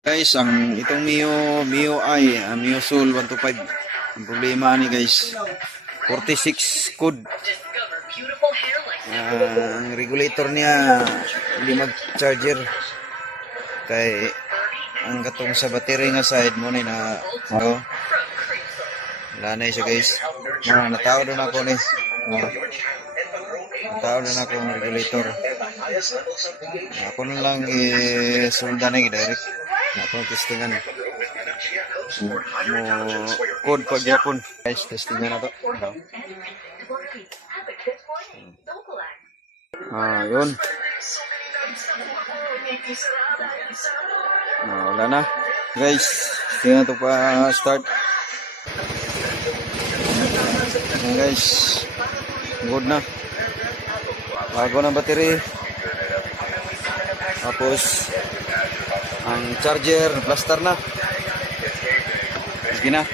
Guys, itong Mio Mio Soul 125. Ang problema ni guys, 46 code. Ang regulator niya hindi mag-charger. Kay ang katong sa battery nga side mo ni na wala na siya guys. Natawad na ako ni. Natawad na ako ng regulator. Ako na lang isulda na direct. Ako testingan. Code pag yapon. Guys, testingan na to. Yun. Wala na. Guys, tingnan to pa start. Guys, good na. Bago na battery. Tapos ang charger blaster na. Sige na.